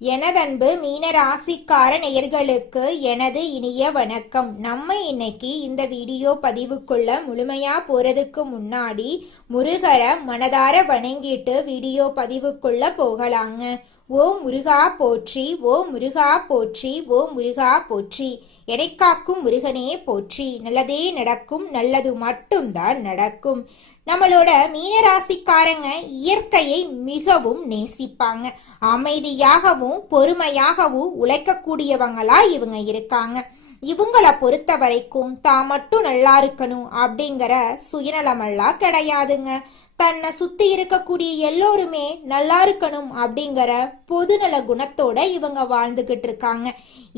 எனதன்பு மீனராசிக்கார நேயர்களுக்கு எனது இனிய வணக்கம். நம்ம இன்னைக்கு இந்த வீடியோ பதிவுக்குள்ள முழுமையா போறதுக்கு முன்னாடி முருகரை மனதார வணங்கிட்டு வீடியோ பதிவுக்குள்ள போகலாங்க. ஓ முருகா போற்றி, ஓ முருகா போற்றி, ஓ முருகா போற்றி. எனைக்காக்கும் முருகனே போற்றி. நல்லதே நடக்கும், நல்லது மட்டும்தான் நடக்கும். நம்மளோட மீனராசிக்காரங்க இயற்கையை மிகவும் நேசிப்பாங்க. அமைதியாகவும் பொறுமையாகவும் உழைக்கக்கூடியவங்களா இவங்க இருக்காங்க. இவங்கள பொறுத்த வரைக்கும் தான் மட்டும் நல்லா இருக்கணும் அப்படிங்கிற சுயநலமெல்லாம் கிடையாதுங்க. தன்னை சுத்தி இருக்கக்கூடிய எல்லோருமே நல்லா இருக்கணும் அப்படிங்கிற பொதுநல குணத்தோட இவங்க வாழ்ந்துகிட்டு இருக்காங்க.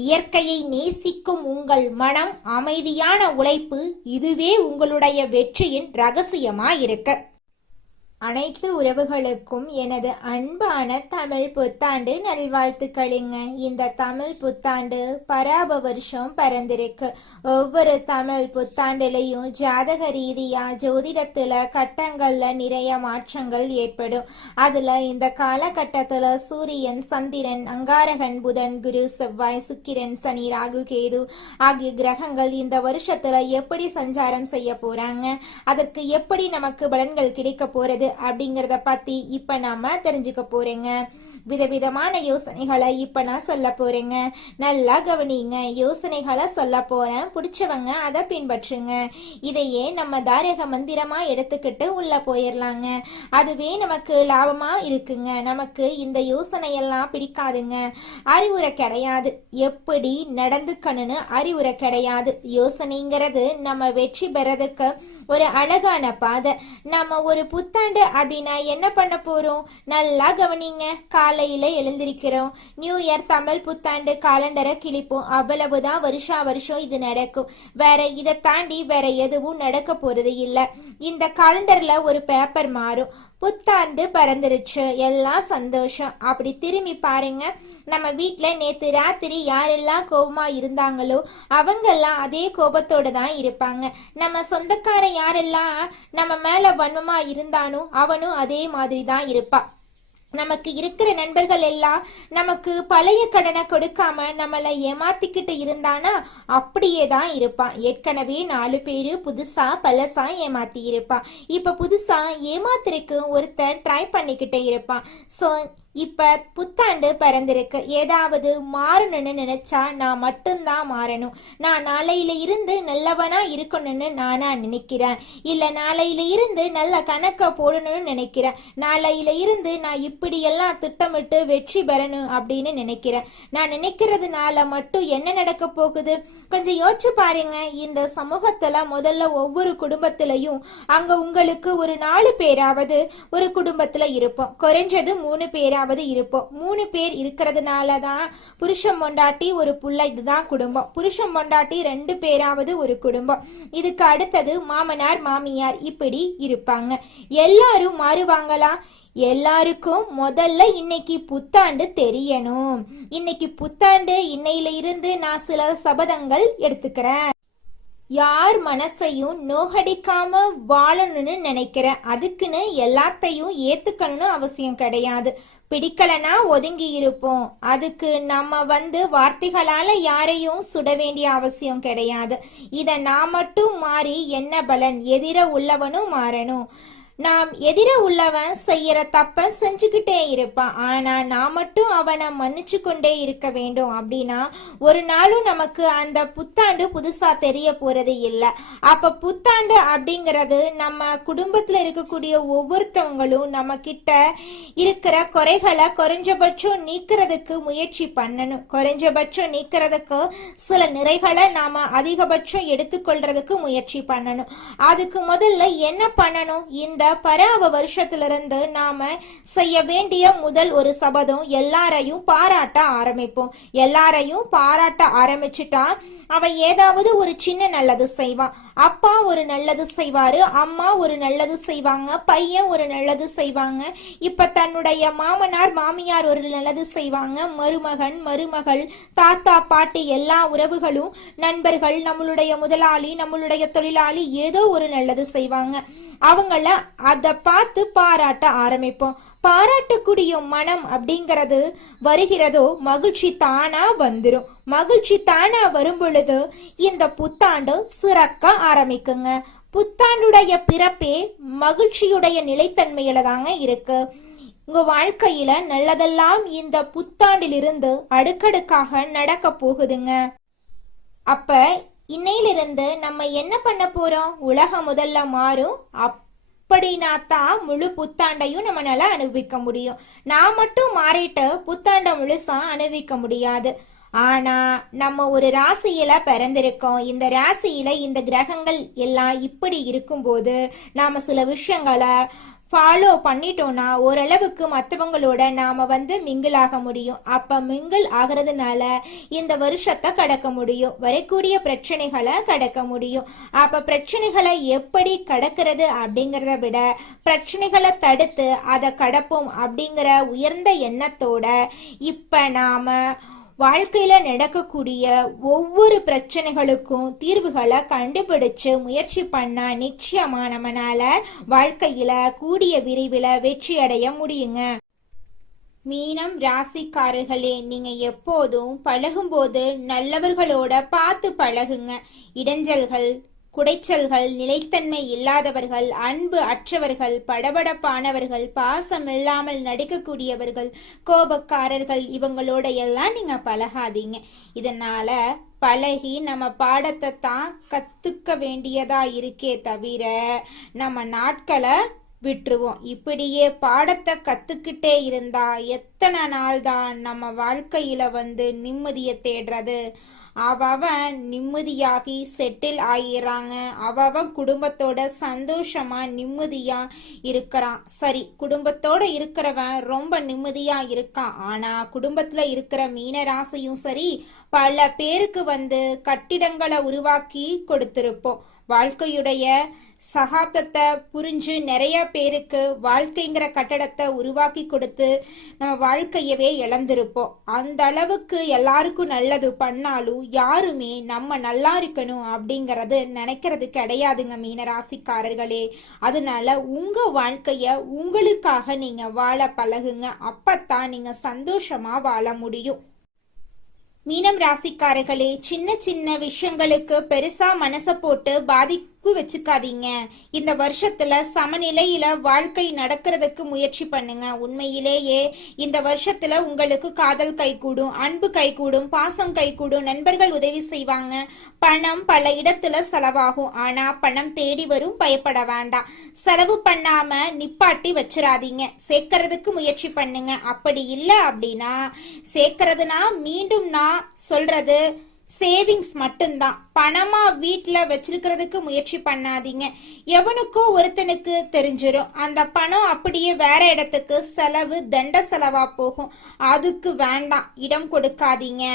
இயற்கையை நேசிக்கும் உங்கள் மனம், அமைதியான உழைப்பு, இதுவே உங்களுடைய வெற்றியின் ரகசியமா இருக்கு. அனைத்து உறவுகளுக்கும் எனது அன்பான தமிழ் புத்தாண்டு நல்வாழ்த்துக்களுங்க. இந்த தமிழ் புத்தாண்டு பராப வருஷம் பிறந்திருக்கு. ஒவ்வொரு தமிழ் புத்தாண்டுலையும் ஜாதக ரீதியா ஜோதிடத்துல கட்டங்கள்ல நிறைய மாற்றங்கள் ஏற்படும். அதுல இந்த காலகட்டத்துல சூரியன், சந்திரன், அங்காரகன், புதன், குரு, செவ்வாய், சுக்கிரன், சனி, ராகு, கேது ஆகிய கிரகங்கள் இந்த வருஷத்துல எப்படி சஞ்சாரம் செய்ய போறாங்க, அதற்கு எப்படி நமக்கு பலன்கள் கிடைக்க போறது அப்படிங்கறத பத்தி இப்ப நாம தெரிஞ்சுக்க போறேங்க. விதவிதமான யோசனைகளை இப்ப நான் சொல்ல போறேங்க. நல்லா கவனிங்க. யோசனைகளை சொல்ல போறேன், பிடிச்சவங்க அதை பின்பற்றுங்க. இதையே நம்ம தாரக மந்திரமா எடுத்துக்கிட்டு உள்ள போயிடலாங்க. அதுவே நமக்கு லாபமா இருக்குங்க. நமக்கு இந்த யோசனையெல்லாம் பிடிக்காதுங்க. அறிவுரை கிடையாது, எப்படி நடந்துக்கணும்னு அறிவுரை கிடையாது. யோசனைங்கிறது நம்ம வெற்றி பெறதுக்கு ஒரு அழகான பாதை. நம்ம ஒரு புத்தாண்டு அப்படின்னா என்ன பண்ண போறோம்? நல்லா கவனிங்க. காலையில எழுந்திருக்கிறோம், நியூ இயர் தமிழ் புத்தாண்டு காலண்டரை கிழிப்போம், அவ்வளவுதான். வருஷா வருஷம் இது நடக்கும். வேற இதை தாண்டி வேற எதுவும் நடக்க போறது இல்லை. இந்த காலண்டர்ல ஒரு பேப்பர் மாறும். புத்தாண்டு பறந்துருச்சு, எல்லாம் சந்தோஷம். அப்படி திரும்பி பாருங்க, நம்ம வீட்டுல நேத்து ராத்திரி யாரெல்லாம் கோபமா இருந்தாங்களோ அவங்கெல்லாம் அதே கோபத்தோட தான் இருப்பாங்க. நம்ம சொந்தக்கார யாரெல்லாம் நம்ம மேல வன்மமா இருந்தானோ அவனும் அதே மாதிரி தான் இருப்பான். நமக்கு இருக்கிற நண்பர்கள் எல்லாம் நமக்கு பழைய கடனை கொடுக்காம நம்மளை ஏமாத்திக்கிட்டு இருந்தானா அப்படியே தான் இருப்பான். ஏற்கனவே 4 பேரு புதுசா பழசா ஏமாத்தி இருப்பான். இப்ப புதுசா ஏமாத்திருக்கு ஒருத்தர் ட்ரை பண்ணிக்கிட்டே இருப்பான். ஸோ இப்ப புத்தாண்டு பிறந்திருக்கு. ஏதாவது மாறணும்னு நினைச்சா நான் மட்டும்தான் மாறணும். நான் நாளையில இருந்து நல்லவனா இருக்கணும்னு நானா நினைக்கிறேன். இல்ல நாளையில இருந்து நல்ல கணக்க போடணும்னு நினைக்கிறேன். நாளையில இருந்து நான் இப்படியெல்லாம் திட்டமிட்டு வெற்றி பெறணும் அப்படின்னு நினைக்கிறேன். நான் நினைக்கிறதுனால மட்டும் என்ன நடக்க போகுது? கொஞ்சம் யோசிச்சு பாருங்க. இந்த சமூகத்துல முதல்ல ஒவ்வொரு குடும்பத்திலையும் அங்க உங்களுக்கு ஒரு 4 பேராவது ஒரு குடும்பத்துல இருப்போம். குறைஞ்சது 3 பேராவது இருப்போம். 3 பேர் இருக்கிறதுனாலதான் புருஷன் பொண்டாட்டி ஒரு புள்ள, இதுதான் குடும்பம். புருஷன் பொண்டாட்டி 2 பேராவது ஒரு குடும்பம். இதுக்கு அடுத்தது மாமனார் மாமியார், இப்படி இருப்பாங்க. எல்லாரும் மாறுவாங்களா? எல்லாருக்கும் முதல்ல இன்னைக்கு புத்தாண்டு தெரியணும். இன்னைக்கு புத்தாண்டு, இன்னையில இருந்து நான் சில சபதங்கள் எடுத்துக்கிறேன். யார் மனசையும் நோகடிக்காம வாழணும்னு நினைக்கிறேன். அதுக்குன்னு எல்லாத்தையும் ஏத்துக்கணும்னு அவசியம் கிடையாது. பிடிக்கலனா ஒதுங்கி இருப்போம். அதுக்கு நம்ம வார்த்தைகளால யாரையும் சுட வேண்டிய அவசியம் கிடையாது. இத நான் மட்டும் மாறி என்ன பலன்? எதிர உள்ளவனும் மாறணும். நாம் எதிர உள்ளவன் செய்யற தப்ப செஞ்சுக்கிட்டே இருப்பான். ஆனா நான் மட்டும் அவனை மன்னிச்சு கொண்டே இருக்க வேண்டும். அப்படின்னா ஒரு நாளும் நமக்கு அந்த புத்தாண்டு புதுசா தெரிய போறது இல்லை. அப்ப புத்தாண்டு அப்படிங்கிறது நம்ம குடும்பத்துல இருக்கக்கூடிய ஒவ்வொருத்தவங்களும் நம்ம கிட்ட இருக்கிற குறைகளை குறைஞ்சபட்சம் நீக்கிறதுக்கு முயற்சி பண்ணணும். குறைஞ்சபட்சம் நீக்கிறதுக்கு சில நிறைகளை நாம அதிகபட்சம் எடுத்துக்கொள்றதுக்கு முயற்சி பண்ணணும். அதுக்கு முதல்ல என்ன பண்ணணும்? இந்த பராப வருஷத்திலிருந்து நாம செய்ய வேண்டிய முதல் ஒரு சபதம், எல்லாரையும் பாராட்ட ஆரம்பிப்போம். எல்லாரையும் பாராட்ட ஆரம்பிச்சுட்டா அவ ஏதாவது ஒரு சின்ன நல்லது செய்வான். அப்பா ஒரு நல்லது செய்வாரு, அம்மா ஒரு நல்லது செய்வாங்க, பையன் ஒரு நல்லது செய்வாங்க. இப்ப தன்னுடைய மாமனார் மாமியார் ஒரு நல்லது செய்வாங்க, மருமகன் மருமகள், தாத்தா பாட்டி, எல்லா உறவுகளும், நண்பர்கள், நம்மளுடைய முதலாளி, நம்மளுடைய தொழிலாளி ஏதோ ஒரு நல்லது செய்வாங்க. அவங்கள அதை பார்த்து பாராட்ட ஆரம்பிப்போம். பாராட்டக்கூடிய மனம் அப்படிங்கிறது வருகிறதோ மகிழ்ச்சி தானா வந்துடும். மகிழ்ச்சி தானா வரும் பொழுது இந்த புத்தாண்டு சிறக்க ஆரம்பிக்குங்க. புத்தாண்டுடைய பிறப்பே மகிழ்ச்சியுடைய நிலைத்தன்மையில தாங்க இருக்கு. உங்க வாழ்க்கையில நல்லதெல்லாம் இந்த புத்தாண்டிலிருந்து அடுக்கடுக்காக நடக்க போகுதுங்க. அப்ப இன்னையிலிருந்து நம்ம என்ன பண்ண போறோம்? உலகம் முதல்ல மாறும். அப்படின்னா தான் முழு புத்தாண்டையும் நம்மளால அனுபவிக்க முடியும். நான் மட்டும் மாறிட்டு புத்தாண்டை முழுசா அனுபவிக்க முடியாது. ஆனா நம்ம ஒரு ராசியில பிறந்திருக்கோம். இந்த ராசியில இந்த கிரகங்கள் எல்லாம் இப்படி இருக்கும்போது நாம சில விஷயங்களை ஃபாலோ பண்ணிட்டோம்னா ஓரளவுக்கு மற்றவங்களோட நாம மிங்கிள் ஆக முடியும். அப்ப மிங்கிள் ஆகிறதுனால இந்த வருஷத்தை கடக்க முடியும். வரக்கூடிய பிரச்சனைகளை கடக்க முடியும். அப்ப பிரச்சனைகளை எப்படி கடக்கிறது அப்படிங்கிறத விட பிரச்சனைகளை தடுத்து அதை கடப்போம் அப்படிங்கிற உயர்ந்த எண்ணத்தோட இப்ப நாம வாழ்க்கையில நடக்கக்கூடிய ஒவ்வொரு பிரச்சனைகளுக்கும் தீர்வுகளை கண்டுபிடிச்சு முயற்சி பண்ணா நிச்சயமா நம்மனால வாழ்க்கையில கூடிய விரைவில் வெற்றி அடைய முடியுங்க. மீனம் ராசிக்காரர்களே, நீங்க எப்போதும் பழகும்போது நல்லவர்களோட பார்த்து பழகுங்க. இடைஞ்சல்கள், குடைச்சல்கள், நிலைத்தன்மை இல்லாதவர்கள், அன்பு அற்றவர்கள், படபடப்பானவர்கள், பாசம் இல்லாமல் நடிக்கக்கூடியவர்கள், கோபக்காரர்கள், இவங்களோட எல்லாம் நீங்க பழகாதீங்க. இதனால பழகி நம்ம பாடத்தை தான் கத்துக்க வேண்டியதா இருக்கே தவிர நம்ம நாட்களை விட்டுருவோம். இப்படியே பாடத்தை கத்துக்கிட்டே இருந்தா எத்தனை நாள் தான் நம்ம வாழ்க்கையில நிம்மதியை தேடுறது? அவன் நிம்மதியாகி செட்டில் ஆகிறாங்க. அவன் குடும்பத்தோட சந்தோஷமா நிம்மதியா இருக்கிறான். சரி, குடும்பத்தோட இருக்கிறவன் ரொம்ப நிம்மதியா இருக்கான். ஆனா குடும்பத்துல இருக்கிற மீனராசியும் சரி, பல பேருக்கு கட்டிடங்களை உருவாக்கி கொடுத்திருப்போம். வாழ்க்கையுடைய சகாப்தத்தை புரிஞ்சு நிறைய பேருக்கு வாழ்க்கைங்கிற கட்டடத்தை உருவாக்கி கொடுத்து நம்ம வாழ்க்கையவே இழந்திருப்போம். அந்த அளவுக்கு எல்லாருக்கும் நல்லது பண்ணாலும் யாருமே நம்ம நல்லா இருக்கணும் அப்படிங்கறது நினைக்கிறது கிடையாதுங்க மீனராசிக்காரர்களே. அதனால உங்க வாழ்க்கைய உங்களுக்காக நீங்க வாழ பழகுங்க. அப்பத்தான் நீங்க சந்தோஷமா வாழ முடியும். மீனம் ராசிக்காரர்களே, சின்ன சின்ன விஷயங்களுக்கு பெருசா மனசை போட்டு பாதிப்பு வச்சுக்காதீங்க. இந்த வருஷத்துல சமநிலையில வாழ்க்கை நடக்கிறதுக்கு முயற்சி பண்ணுங்க. உண்மையிலேயே இந்த வருஷத்துல உங்களுக்கு காதல் கைகூடும், அன்பு கைகூடும், பாசம் கைகூடும், நண்பர்கள் உதவி செய்வாங்க. பணம் பல இடத்துல செலவாகும். ஆனா பணம் தேடி வரும், பயப்பட வேண்டாம். செலவு பண்ணாம நிப்பாட்டி வச்சிடாதீங்க. சேர்க்கறதுக்கு முயற்சி பண்ணுங்க. அப்படி இல்லை அப்படின்னா, சேர்க்கறதுனா மீண்டும் நான் சொல்றது சேவிங்ஸ் மட்டும்தான். பணமா வீட்டுல வச்சிருக்கிறதுக்கு முயற்சி பண்ணாதீங்க. எவனுக்கோ ஒருத்தனுக்கு தெரிஞ்சிடும். அந்த பணம் அப்படியே வேற இடத்துக்கு செலவு, தண்ட செலவா போகும். அதுக்கு வேண்டாம், இடம் கொடுக்காதீங்க.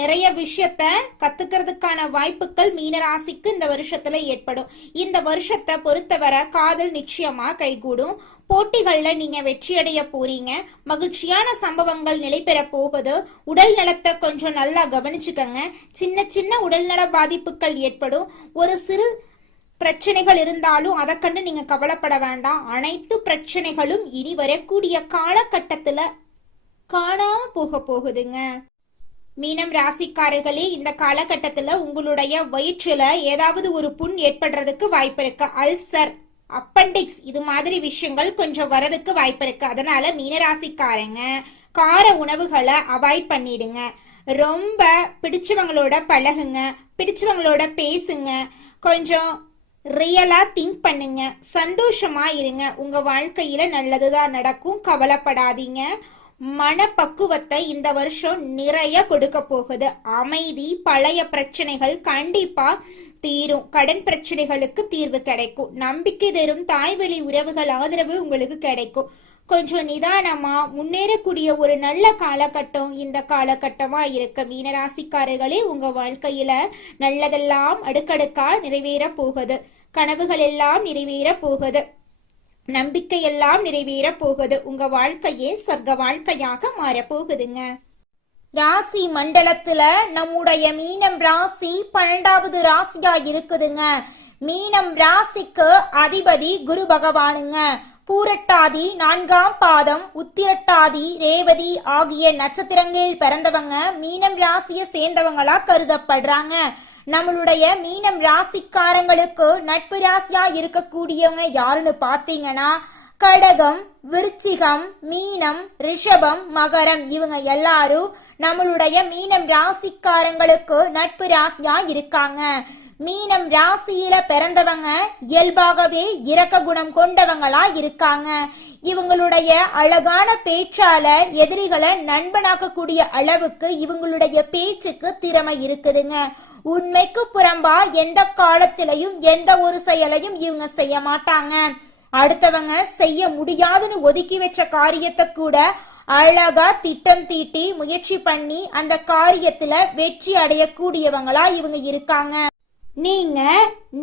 நிறைய விஷயத்த கத்துக்கிறதுக்கான வாய்ப்புகள் மீனராசிக்கு இந்த வருஷத்துல ஏற்படும். இந்த வருஷத்தை பொறுத்தவரை காதல் நிச்சயமா கைகூடும். போட்டிகள்ல நீங்க வெற்றியடைய போறீங்க. மகிழ்ச்சியான சம்பவங்கள் நிலை பெற போகுது. உடல் நலத்தை கொஞ்சம் நல்லா கவனிச்சுக்கங்க. சின்ன சின்ன உடல்நல பாதிப்புகள் ஏற்படும். ஒரு சிறு பிரச்சனைகள் இருந்தாலும் அதை கண்டு நீங்க கவலைப்பட வேண்டாம். அனைத்து பிரச்சனைகளும் இனி வரக்கூடிய காலகட்டத்துல காணாம போக போகுதுங்க. மீனம் ராசிக்காரர்களே, இந்த காலகட்டத்துல உங்களுடைய வயிற்றுல ஏதாவது ஒரு புண் ஏற்படுறதுக்கு வாய்ப்பு இருக்கு. அல்சர், அப்பண்டிக்ஸ், இது மாதிரி விஷயங்கள் கொஞ்சம் வரதுக்கு வாய்ப்பு இருக்கு. அதனால மீனராசிக்காரங்க கார உணவுகளை அவாய்ட் பண்ணிடுங்க. ரொம்ப பிடிச்சவங்களோட பழகுங்க, பிடிச்சவங்களோட பேசுங்க, கொஞ்சம் ரியலா திங்க் பண்ணுங்க, சந்தோஷமா இருங்க. உங்க வாழ்க்கையில நல்லதுதான் நடக்கும், கவலைப்படாதீங்க. மனப்பக்குவத்தை இந்த வருஷம் நிறைய கொடுக்க போகுது. அமைதி, பழைய பிரச்சனைகள் கண்டிப்பா தீரும். கடன் பிரச்சனைகளுக்கு தீர்வு கிடைக்கும். நம்பிக்கை தரும் தாய்வழி உறவுகள் ஆதரவு உங்களுக்கு கிடைக்கும். கொஞ்சம் நிதானமா முன்னேறக்கூடிய ஒரு நல்ல காலகட்டம் இந்த காலகட்டமா இருக்க மீனராசிக்காரர்களே, உங்க வாழ்க்கையில நல்லதெல்லாம் அடுக்கடுக்கா நிறைவேற போகுது. கனவுகள் எல்லாம் நிறைவேற போகுது. நம்பிக்கை எல்லாம் நிறைவேற போகுது. உங்க வாழ்க்கையே சொர்க்க வாழ்க்கையாக மாற போகுதுங்க. ராசி மண்டலத்துல நம்முடைய மீனம் ராசி 12வது ராசியா இருக்குதுங்க. மீனம் ராசிக்கு அதிபதி குரு பகவானுங்க. பூரட்டாதி 4ஆம் பாதம், உத்திரட்டாதி, ரேவதி ஆகிய நட்சத்திரங்களில் பிறந்தவங்க மீனம் ராசியை சேர்ந்தவங்களா கருதப்படுறாங்க. நம்மளுடைய மீனம் ராசிக்காரங்களுக்கு நட்பு ராசியா இருக்கக்கூடியவங்க யாருன்னு பார்த்தீங்கன்னா கடகம், விருச்சிகம், மீனம், ரிஷபம், மகரம். இவங்க எல்லாரும் நம்மளுடைய மீனம் ராசிக்காரங்களுக்கு நட்பு ராசியா இருக்காங்க. மீனம் ராசியில பிறந்தவங்க இயல்பாகவே இரக்க குணம் கொண்டவங்களா இருக்காங்க. இவங்களுடைய அழகான பேச்சால எதிரிகளை நண்பனாக்கக்கூடிய அளவுக்கு இவங்களுடைய பேச்சுக்கு திறமை இருக்குதுங்க. உண்மைக்கு புறம்பா எந்த காலத்திலையும் எந்த ஒரு செயலையும் இவங்க செய்ய மாட்டாங்க. அடுத்தவங்க செய்ய முடியாதுன்னு ஒதுக்கி வச்ச காரியத்தை கூட அழகா திட்டம் தீட்டி முயற்சி பண்ணி அந்த காரியத்துல வெற்றி அடையக்கூடியவங்களா இவங்க இருக்காங்க. நீங்க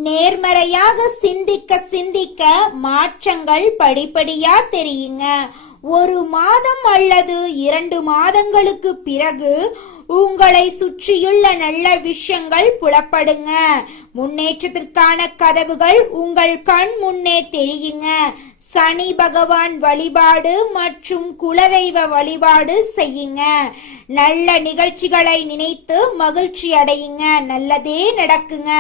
நேர்மறையாக சிந்திக்க சிந்திக்க மாற்றங்கள் படிப்படியா தெரியுங்க. 1 மாதம் அல்லது 2 மாதங்களுக்கு பிறகு உங்களை சுற்றியுள்ள நல்ல விஷயங்கள் புலப்படுங்க. முன்னேற்றத்திற்கான கதவுகள் உங்கள் கண் முன்னே தெரியுங்க. சனி பகவான் வழிபாடு மற்றும் குலதெய்வ வழிபாடு செய்யுங்க. நல்ல நிகழ்ச்சிகளை நினைத்து மகிழ்ச்சி அடையுங்க. நல்லதே நடக்குங்க.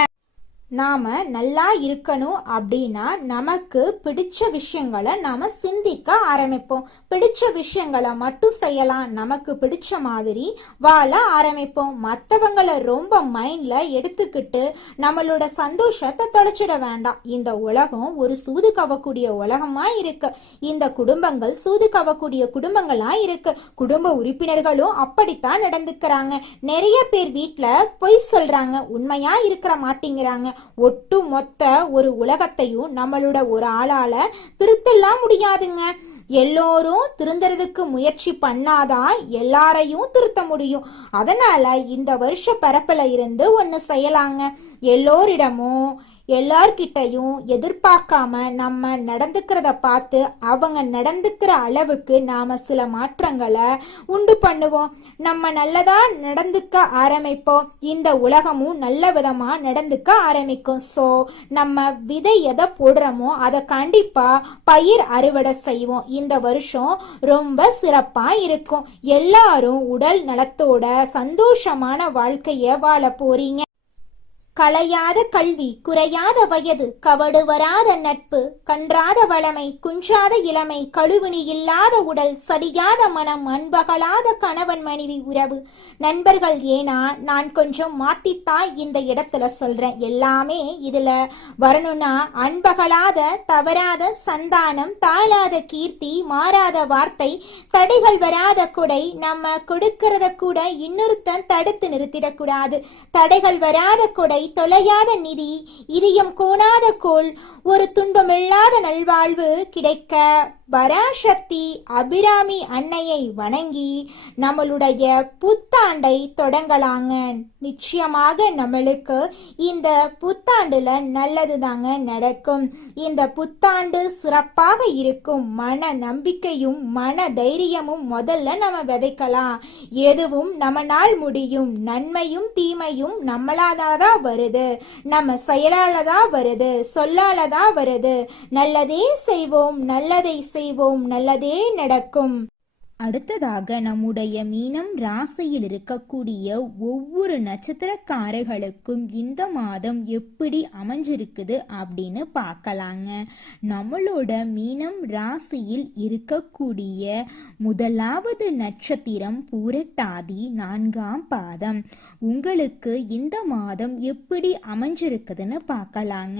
நாம நல்லா இருக்கணும் அப்படின்னா நமக்கு பிடிச்ச விஷயங்களை நாம சிந்திக்க ஆரம்பிப்போம். பிடிச்ச விஷயங்களை மட்டும் செய்யலாம். நமக்கு பிடிச்ச மாதிரி வாழ ஆரம்பிப்போம். மற்றவங்களை ரொம்ப மைண்ட்ல எடுத்துக்கிட்டு நம்மளோட சந்தோஷத்தை தொலைச்சிட வேண்டாம். இந்த உலகம் ஒரு சூது கவக்கூடிய உலகமா இருக்கு. இந்த குடும்பங்கள் சூது கவக்கூடிய குடும்பங்களா இருக்கு. குடும்ப உறுப்பினர்களும் அப்படித்தான் நடந்துக்கிறாங்க. நிறைய பேர் வீட்டுல பொய் சொல்றாங்க, உண்மையா இருக்க மாட்டேங்கிறாங்க. ஒட்டு மொத்த ஒரு உலகத்தையும் நம்மளோட ஒரு ஆளால திருத்தலாம் முடியாதுங்க. எல்லோரும் திருந்துறதுக்கு முயற்சி பண்ணாதான் எல்லாரையும் திருத்த முடியும். அதனால இந்த வருஷ பரப்புல இருந்து ஒன்னு செய்யலாங்க. எல்லோரிடமும் எல்லார்கிட்டையும் எதிர்பார்க்காம நம்ம நடந்துக்கிறத பார்த்து அவங்க நடந்துக்கிற அளவுக்கு நாம சில மாற்றங்களை உண்டு பண்ணுவோம். நம்ம நல்லதா நடந்துக்க ஆரம்பிப்போம். இந்த உலகமும் நல்ல விதமா நடந்துக்க ஆரம்பிக்கும். ஸோ நம்ம விதை எதை போடுறோமோ அதை கண்டிப்பா பயிர் அறுவடை செய்வோம். இந்த வருஷம் ரொம்ப சிறப்பா இருக்கும். எல்லாரும் உடல் நலத்தோட சந்தோஷமான வாழ்க்கைய வாழ போறீங்க. களையாத கல்வி, குறையாத வயது, கவடு வராத நட்பு, கன்றாத வளமை, குன்றாத இளமை, கழுவினி இல்லாத உடல், சடியாத மனம், அன்பகலாத கணவன் மனைவி உறவு, நண்பர்கள். ஏன்னா நான் கொஞ்சம் மாத்தித்தான் இந்த இடத்துல சொல்றேன். எல்லாமே இதுல வரணும்னா அன்பகலாத, தவறாத சந்தானம், தாழாத கீர்த்தி, மாறாத வார்த்தை, தடைகள் வராத கொடை. நம்ம கொடுக்கறத கூட இன்னொருத்தன் தடுத்து நிறுத்திடக்கூடாது. தடைகள் வராத கொடை, தொலையாத நிதி, இதயம் கோணாத கோல், ஒரு துன்பமில்லாத நல்வாழ்வு கிடைக்க பராசக்தி அபிராமி அன்னையை வணங்கி நம்மளுடைய புத்தாண்டை தொடங்கலாங்க. நிச்சயமாக நம்மளுக்கு இந்த புத்தாண்டுல நல்லது தாங்க நடக்கும். இந்த புத்தாண்டு சிறப்பாக இருக்கும். மன நம்பிக்கையும் மன தைரியமும் முதல்ல நம்ம விதைக்கலாம். எதுவும் நம்மளால் முடியும். நன்மையும் தீமையும் நம்மளாதான் வருது. நம்ம செயலாலதான் வருது, சொல்லாலதான் வருது. நல்லதே செய்வோம், நல்லதை செய்வோம், நல்லதே நடக்கும். அடுத்ததாக நம்முடைய மீனம் ராசியில் இருக்கக்கூடிய ஒவ்வொரு நட்சத்திரக்காரர்களுக்கும் இந்த மாதம் எப்படி அமைஞ்சிருக்குது அப்படின்னு பார்க்கலாங்க. நம்மளோட மீனம் ராசியில் இருக்கக்கூடிய முதலாவது நட்சத்திரம் பூரட்டாதி 4ஆம் பாதம். உங்களுக்கு இந்த மாதம் எப்படி அமைஞ்சிருக்குதுன்னு பார்க்கலாங்க.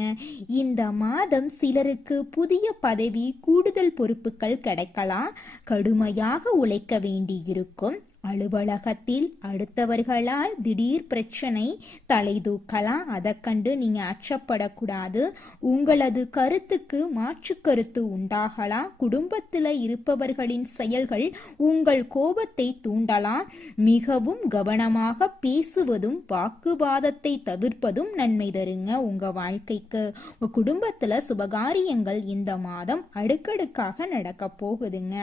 இந்த மாதம் சிலருக்கு புதிய பதவி, கூடுதல் பொறுப்புகள் கிடைக்கலாம். கடுமையாக உழைக்க வேண்டியிருக்கும். அலுவலகத்தில் அடுத்தவர்களால் திடீர் பிரச்சனை தலை தூக்கலாம். அதை கண்டு நீங்க அச்சப்படக்கூடாது. உங்களது கருத்துக்கு மாற்று கருத்து உண்டாகலாம். குடும்பத்தில் இருப்பவர்களின் செயல்கள் உங்கள் கோபத்தை தூண்டலாம். மிகவும் கவனமாக பேசுவதும் வாக்குவாதத்தை தவிர்ப்பதும் நன்மை தருங்க உங்க வாழ்க்கைக்கு. உங்க குடும்பத்துல சுபகாரியங்கள் இந்த மாதம் அடுக்கடுக்காக நடக்க போகுதுங்க.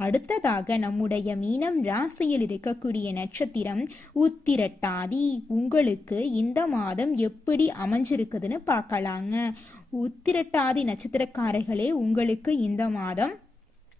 அடுத்ததாக நம்முடைய மீனம் ராசியில் இருக்கக்கூடிய நட்சத்திரம் உத்திரட்டாதி. உங்களுக்கு இந்த மாதம் எப்படி அமைஞ்சிருக்குதுன்னு பார்க்கலாங்க. உத்திரட்டாதி நட்சத்திரக்காரர்களே, உங்களுக்கு இந்த மாதம்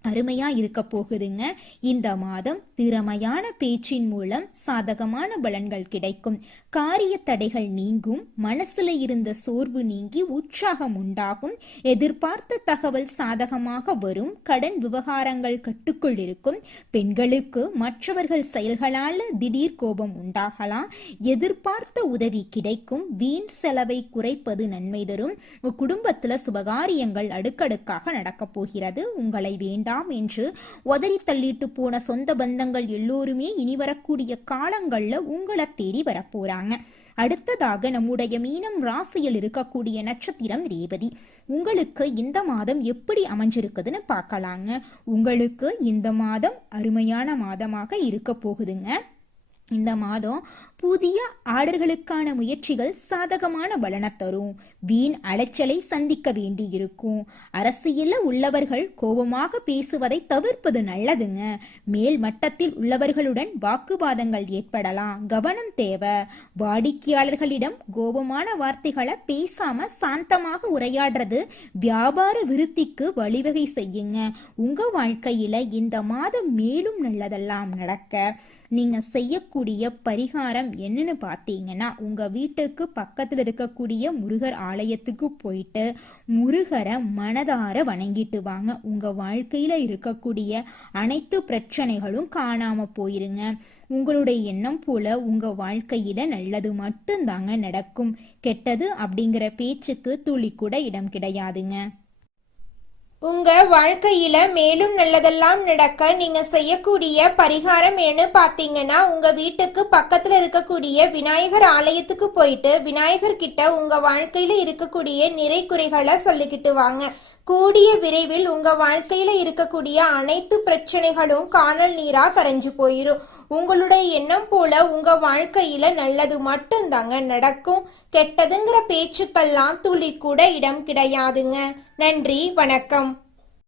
அருமையா இருக்க போகுதுங்க. இந்த மாதம் திறமையான பேச்சின் மூலம் சாதகமான பலன்கள் கிடைக்கும். காரிய தடைகள் நீங்கும். மனசுல இருந்த சோர்வு நீங்கி உற்சாகம் உண்டாகும். எதிர்பார்த்த தகவல் சாதகமாக வரும். கடன் விவகாரங்கள் கட்டுக்குள் இருக்கும். பெண்களுக்கு மற்றவர்கள் செயல்களால திடீர் கோபம் உண்டாகலாம். எதிர்பார்த்த உதவி கிடைக்கும். வீண் செலவை குறைப்பது நன்மை தரும். குடும்பத்துல சுபகாரியங்கள் அடுக்கடுக்காக நடக்க போகிறது. உங்களை வேண்டாம் என்று உதறி தள்ளிட்டு போன சொந்த பந்தங்கள் எல்லோருமே இனி வரக்கூடிய காலங்கள்ல உங்களை தேடி வரப்போறாங்க. அடுத்ததாக நம்முடைய மீனம் ராசியில் இருக்கக்கூடிய நட்சத்திரம் ரேவதி. உங்களுக்கு இந்த மாதம் எப்படி அமைஞ்சிருக்குதுன்னு பார்க்கலாங்க. உங்களுக்கு இந்த மாதம் அருமையான மாதமாக இருக்க போகுதுங்க. இந்த மாதம் புதிய ஆர்டர்களுக்கான முயற்சிகள் சாதகமான பலனை தரும். வீண் அலைச்சலை சந்திக்க வேண்டி இருக்கும். அரசியல்ல உள்ளவர்கள் கோபமாக பேசுவதை தவிர்ப்பது நல்லதுங்க. மேல் மட்டத்தில் உள்ளவர்களுடன் வாக்குவாதங்கள் ஏற்படலாம். கவனம் தேவை. வாடிக்கையாளர்களிடம் கோபமான வார்த்தைகளை பேசாம சாந்தமாக உரையாடுறது வியாபார விருத்திக்கு வழிவகை செய்யுங்க. உங்க வாழ்க்கையில இந்த மாதம் மேலும் நல்லதெல்லாம் நடக்க நீங்க செய்யக்கூடிய பரிகாரம் என்னன்னு பார்த்தீங்கன்னா, உங்க வீட்டுக்கு பக்கத்துல இருக்கக்கூடிய முருகர் ஆலயத்துக்கு போயிட்டு முருகரை மனதார வணங்கிட்டு வாங்க. உங்க வாழ்க்கையில இருக்கக்கூடிய அனைத்து பிரச்சனைகளும் காணாம போயிருங்க. உங்களுடைய எண்ணம் போல உங்க வாழ்க்கையில நல்லது மட்டும்தாங்க நடக்கும். கெட்டது அப்படிங்கிற பேச்சுக்கு துளி கூட இடம் கிடையாதுங்க. உங்க வாழ்க்கையில மேலும் நல்லதெல்லாம் நடக்க நீங்க செய்யக்கூடிய பரிகாரம் என்ன பாத்தீங்கன்னா, உங்க வீட்டுக்கு பக்கத்துல இருக்கக்கூடிய விநாயகர் ஆலயத்துக்கு போயிட்டு விநாயகர் கிட்ட உங்க வாழ்க்கையில இருக்கக்கூடிய நிறை குறைகளை சொல்லிக்கிட்டு வாங்க. கூடிய விரைவில் உங்க வாழ்க்கையில இருக்கக்கூடிய அனைத்து பிரச்சனைகளும் காணல் நீரா கரைஞ்சு போயிரும். உங்களுடைய எண்ணம் போல உங்க வாழ்க்கையில நல்லது மட்டும்தாங்க நடக்கும். கெட்டதுங்கிற பேச்சுக்கெல்லாம் துளி கூட இடம் கிடையாதுங்க. நன்றி, வணக்கம்.